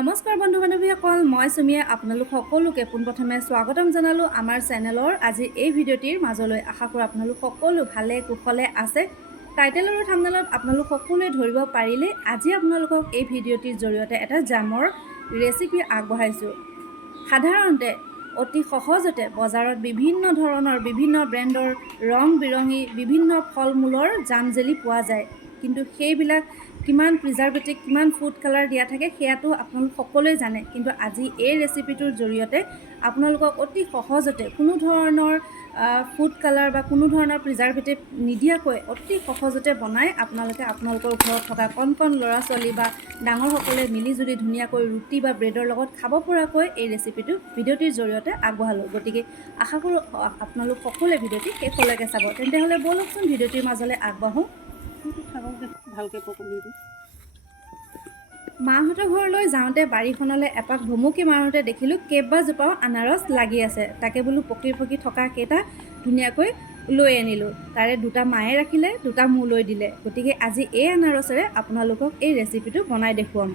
নমস্কাৰ বন্ধু বান্ধৱীসকল, মই সুমিয়ে আপোনালোক সকলোকে পোনপ্ৰথমে স্বাগতম জনালোঁ আমাৰ চেনেলৰ আজি এই ভিডিঅ'টিৰ মাজলৈ। আশা কৰোঁ আপোনালোক সকলো ভালে কুশলে আছে। টাইটেল আৰু থাম্বনেইলত আপোনালোক সকলোৱে ধৰিব পাৰিলে আজি আপোনালোকক এই ভিডিঅ'টিৰ জৰিয়তে এটা জামৰ ৰেচিপি আগবঢ়াইছোঁ। সাধাৰণতে অতি সহজতে বজাৰত বিভিন্ন ধৰণৰ বিভিন্ন ব্ৰেণ্ডৰ ৰং বিৰঙী বিভিন্ন ফল মূলৰ জাম জেলি পোৱা যায়, কিন্তু সেইবিলাক কিমান প্ৰিজাৰ্ভেটিভ কিমান ফুড কালাৰ দিয়া থাকে সেয়াটো আপোনালোক সকলোৱে জানে। কিন্তু আজি এই ৰেচিপিটোৰ জৰিয়তে আপোনালোকক অতি সহজতে কোনো ধৰণৰ ফুড কালাৰ বা কোনো ধৰণৰ প্ৰিজাৰ্ভেটিভ নিদিয়াকৈ অতি সহজতে বনাই আপোনালোকে আপোনালোকৰ ঘৰত থকা কণ কণ ল'ৰা ছোৱালী বা ডাঙৰসকলে মিলিজুলি ধুনীয়াকৈ ৰুটি বা ব্ৰেডৰ লগত খাব পৰাকৈ এই ৰেচিপিটো ভিডিঅ'টিৰ জৰিয়তে আগবঢ়ালোঁ। গতিকে আশা কৰোঁ আপোনালোক সকলোৱে ভিডিঅ'টি শেষলৈকে চাব। তেন্তে ব'লকচোন ভিডিঅ'টিৰ মাজলৈ আগবাঢ়োঁ। ভালকৈ পকৰি দিওঁ। মাহঁতৰ ঘৰলৈ যাওঁতে বাৰীখনলৈ এপাক ভুমুকি মাৰোঁতে দেখিলোঁ কেইবাজোপাও আনাৰস লাগি আছে। তাকে বোলো পকি থকা কেইটা ধুনীয়াকৈ লৈ আনিলোঁ। তাৰে দুটা মায়ে ৰাখিলে, দুটা মোলৈ দিলে। গতিকে আজি এই আনাৰসেৰে আপোনালোকক এই ৰেচিপিটো বনাই দেখুৱাম।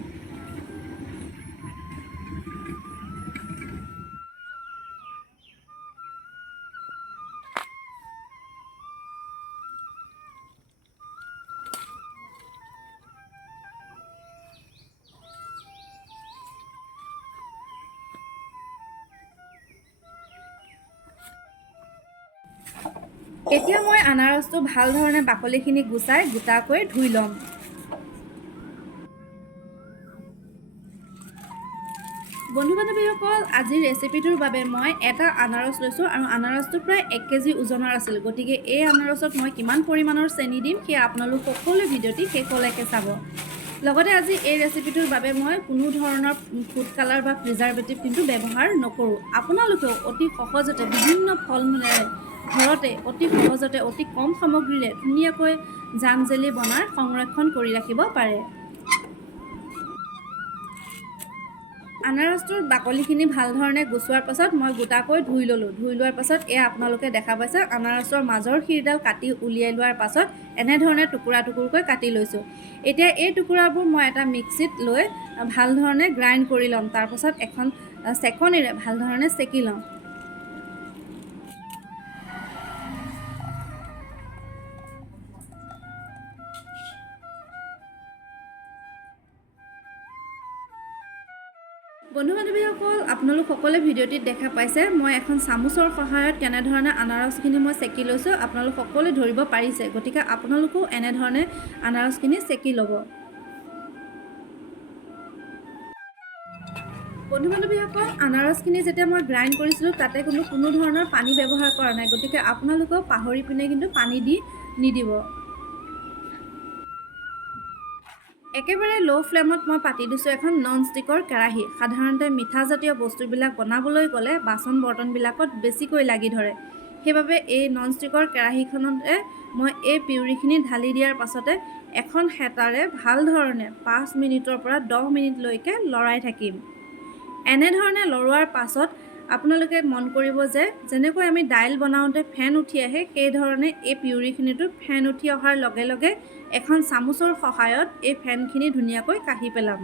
এতিয়া মই আনাৰসটো ভাল ধৰণে বাকলিখিনি গুচাই গোটাকৈ ধুই ল'ম। বন্ধু বান্ধৱীসকল, আজিৰ ৰেচিপিটোৰ বাবে মই এটা আনাৰস লৈছোঁ আৰু আনাৰসটো প্ৰায় 1 কেজি ওজনৰ আছিল। গতিকে এই আনাৰসত মই কিমান পৰিমাণৰ চেনি দিম সেয়া আপোনালোক সকলোৱে ভিডিঅ'টি শেষলৈকে চাব। লগতে আজি এই ৰেচিপিটোৰ বাবে মই কোনো ধৰণৰ ফুড কালাৰ বা প্ৰিজাৰ্ভেটিভ কিন্তু ব্যৱহাৰ নকৰোঁ। আপোনালোকেও অতি সহজতে বিভিন্ন ফল মূলেৰে ঘৰতে অতি সহজতে অতি কম সামগ্ৰীৰে ধুনীয়াকৈ জাম জেলি বনাই সংৰক্ষণ কৰি ৰাখিব পাৰে। আনাৰসটোৰ বাকলিখিনি ভাল ধৰণে গুচোৱাৰ পাছত মই গোটাকৈ ধুই ল'লোঁ। ধুই লোৱাৰ পাছত এয়া আপোনালোকে দেখা পাইছে আনাৰসৰ মাজৰ শিৰডাল কাটি উলিয়াই লোৱাৰ পাছত এনেধৰণে টুকুৰা টুকুৰকৈ কাটি লৈছোঁ। এতিয়া এই টুকুৰাবোৰ মই এটা মিক্সিত লৈ ভাল ধৰণে গ্ৰাইণ্ড কৰি ল'ম। তাৰপাছত এখন চেকনিৰে ভাল ধৰণে চেকি ল'ম। বন্ধু বান্ধৱীসকল, আপোনালোক সকলোৱে ভিডিঅ'টিত দেখা পাইছে মই এখন চামুচৰ সহায়ত কেনেধৰণে আনাৰসখিনি মই চেকি লৈছোঁ আপোনালোক সকলোৱে ধৰিব পাৰিছে। গতিকে আপোনালোকেও এনেধৰণে আনাৰসখিনি চেকি ল'ব। বন্ধু বান্ধৱীসকল, আনাৰসখিনি যেতিয়া মই গ্ৰাইণ্ড কৰিছিলোঁ তাতে কোনো ধৰণৰ পানী ব্যৱহাৰ কৰা নাই। গতিকে আপোনালোকেও পাহৰি পিনে কিন্তু পানী দি নিদিব। একেবাৰে ল' ফ্লেমত মই পাতি দিছোঁ এখন নন ষ্টিকৰ কেৰাহী। সাধাৰণতে মিঠাজাতীয় বস্তুবিলাক বনাবলৈ গ'লে বাচন বৰ্তনবিলাকত বেছিকৈ লাগি ধৰে। সেইবাবে এই নন ষ্টিকৰ কেৰাহীখনতে মই এই পিউৰিখিনি ঢালি দিয়াৰ পাছতে এখন হেতাৰে ভাল ধৰণে 5 মিনিটৰ পৰা 10 মিনিটলৈকে লৰাই থাকিম। এনেধৰণে লৰোৱাৰ পাছত আপোনালোকে মন কৰিব যে যেনেকৈ আমি দাইল বনাওঁতে ফেন উঠি আহে সেইধৰণে এই পিউৰিখিনিতো ফেন উঠি অহাৰ লগে লগে এখন চামুচৰ সহায়ত এই ফেনখিনি ধুনীয়াকৈ কাঢ়ি পেলাম।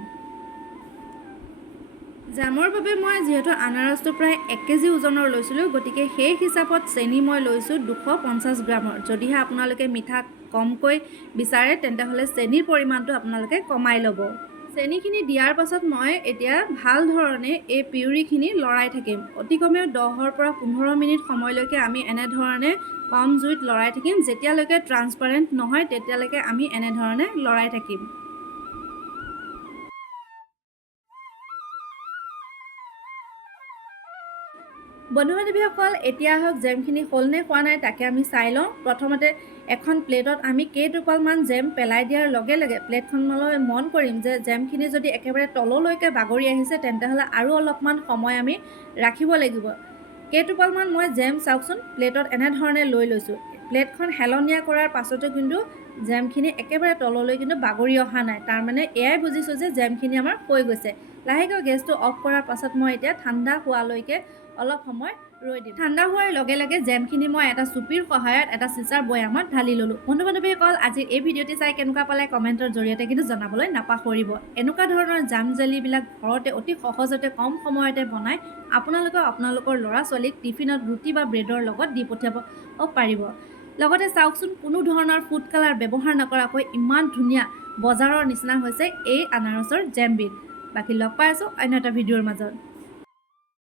জামৰ বাবে মই যিহেতু আনাৰসটো প্ৰায় 1 কেজি ওজনৰ লৈছিলোঁ, গতিকে সেই হিচাপত চেনি মই লৈছোঁ 250 গ্ৰামৰ। যদিহে আপোনালোকে মিঠা কমকৈ বিচাৰে তেন্তে চেনিৰ পৰিমাণটো আপোনালোকে কমাই ল'ব। চেনিখিনি দিয়াৰ পাছত মই এতিয়া ভাল ধৰণে এই পিউৰিখিনি লৰাই থাকিম। অতি কমেও 10ৰ পৰা 15 মিনিট সময়লৈকে আমি এনেধৰণে কম জুইত লৰাই থাকিম। যেতিয়ালৈকে ট্ৰান্সপাৰেণ্ট নহয় তেতিয়ালৈকে আমি এনেধৰণে লৰাই থাকিম। বন্ধু বান্ধৱীসকল, এতিয়া আহক জেমখিনি হ'ল নে হোৱা নাই তাকে আমি চাই লওঁ। প্ৰথমতে এখন প্লেটত আমি কেইটোপালমান জেম পেলাই দিয়াৰ লগে লগে প্লেটখনলৈ মন কৰিম যে জেমখিনি যদি একেবাৰে তললৈকে বাগৰি আহিছে তেন্তে আৰু অলপমান সময় আমি ৰাখিব লাগিব। কেইটোপালমান মই জেম চাওকচোন প্লেটত এনেধৰণে লৈ লৈছোঁ। প্লেটখন হেলনীয়া কৰাৰ পাছতো কিন্তু জেমখিনি একেবাৰে তললৈ কিন্তু বাগৰি অহা নাই। তাৰমানে এয়াই বুজিছোঁ যে জেমখিনি আমাৰ হৈ গৈছে। লাহেকৈ গেছটো অফ কৰাৰ পাছত মই এতিয়া ঠাণ্ডা হোৱালৈকে অলপ সময় ৰৈ দিম। ঠাণ্ডা হোৱাৰ লগে লগে জেমখিনি মই এটা চুপিৰ সহায়ত এটা চিচাৰ বৈয়ামত ঢালি ল'লোঁ। বন্ধু বান্ধৱীসকল, আজিৰ এই ভিডিঅ'টি চাই কেনেকুৱা পালে কমেণ্টৰ জৰিয়তে কিন্তু জনাবলৈ নাপাহৰিব। এনেকুৱা ধৰণৰ জাম জেলিবিলাক ঘৰতে অতি সহজতে কম সময়তে বনাই আপোনালোকৰ ল'ৰা ছোৱালীক টিফিনত ৰুটি বা ব্ৰেডৰ লগত দি পঠিয়াব পাৰিব। লগতে চাওকচোন, কোনো ধৰণৰ ফুড কালাৰ ব্যৱহাৰ নকৰাকৈ ইমান ধুনীয়া বজাৰৰ নিচিনা হৈছে এই আনাৰসৰ জেমবিধ। বাকী লগ পাই আছোঁ অন্য এটা ভিডিঅ'ৰ মাজত।